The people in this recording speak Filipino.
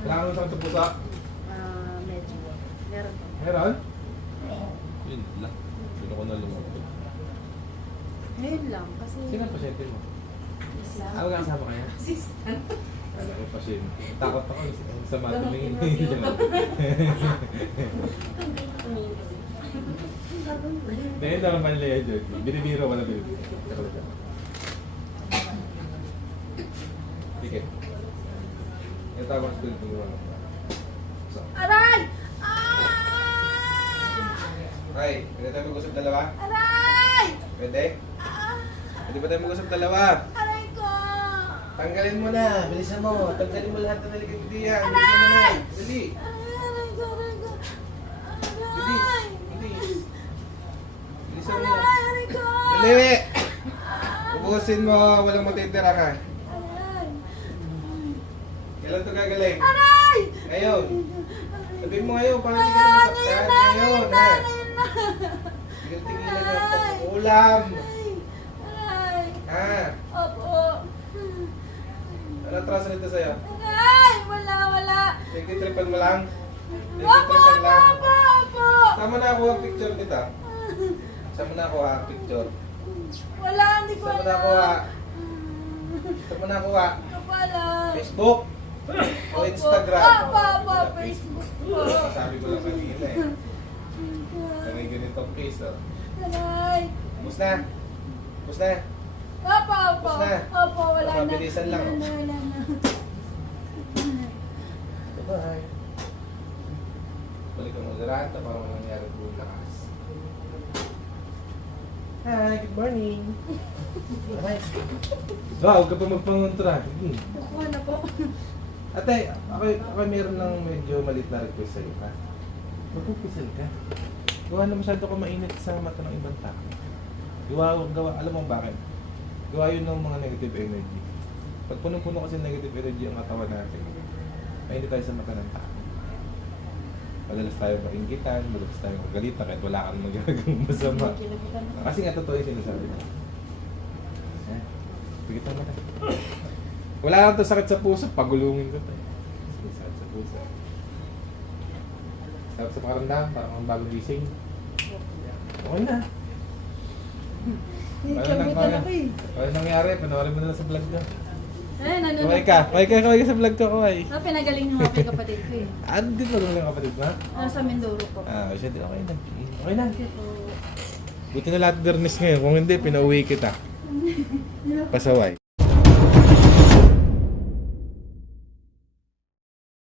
Wala ka naman sa pusa. Medyo. Meron po. Meron? Yun lang. Sino ko na lumapit. Ngayon lang, kasi... Sino ang pasyente mo? Isa. Ah, magkakasama kaya? Assistant. Kala ko pasyente. Takot ako sa matumingin. Hindi naman panlaya dyan. Binibiro ko na binibiro. Sige. Yung tawag sa pinito mo. Aray! Ay, pwede tayo mag-usap dalawa? Aray! Pwede? Pwede ba tayo mag-usap dalawa? Aray ko! Tanggalin mo na. Bilisan mo. Tanggalin mo lahat ng naligatidiyan. Bilisan mo na. Dali. Aray ko! Aray ko! Bilis. Aray! Bilis. Bilisan mo na. Aray ko! Dali! Ubusin mo. Walang matitira ka. Aray! Kailan ito gagaling? Aray! Ngayon. Sabihin mo ngayon. Para hindi ka na masaktan. Ngayon. Ha? Tigil-tigilan na pag-ulam. Aray! Ha? Opo! Ano atraso nito sa'yo? Aray! Wala! Nagtitripan mo lang? Opo! Nagtitripan lang? Opo! Sama na ako ang picture kita. Sama na ako ang picture. Wala! Hindi ko Sama na ako alam! Sama na ako ha. Wala! Facebook. O Instagram. Opo! Facebook po! Sabi ko lang kanina eh. May ganitong case oh. Aray! Bus na. Bus na. Opo! Tapos na. Opo! Wala na! Mabilisan lang, oh. Wala na! Bye. Balik ang moderata para walang nangyari po lakas. Hi, good morning. Hi. Wow, huwag ka pa magpangontra. Nakuha na po. Ate, ako meron lang medyo malit na request sa'yo, ha? Magpupisal ka. Gawa na masyado ka mainit sa mata ng ibang tao. Gawa, alam mo bakit? Gawa yun ng mga negative energy. Pag punong-puno kasi ng negative energy ang katawan natin, mainit tayo sa mata ng tao. Madalas tayo mainggitan, madalas tayo magalitan kahit wala kang magagawang masama. Kasi nga totoo yung sinasabi ko. Eh, pigitan mo na. Wala lang to sakit sa puso, pagulungin ko to. Sakit sa puso. Sarap sa pakiramdam, parang ang bagong gising. Okay na. Ano nangyari? Panoorin mo na sa vlog ko. Eh, nanonood. Kaway ka sa vlog ko, kaway. Pinagaling ng mga kapatid ko eh. Ano din mo lang kapatid ba? Nasa Mindoro po. Siya din, okay na. Okay na. Thank you po. Buti na lahat dernis ngayon. Kung hindi, pinauwi kita. Pasaway.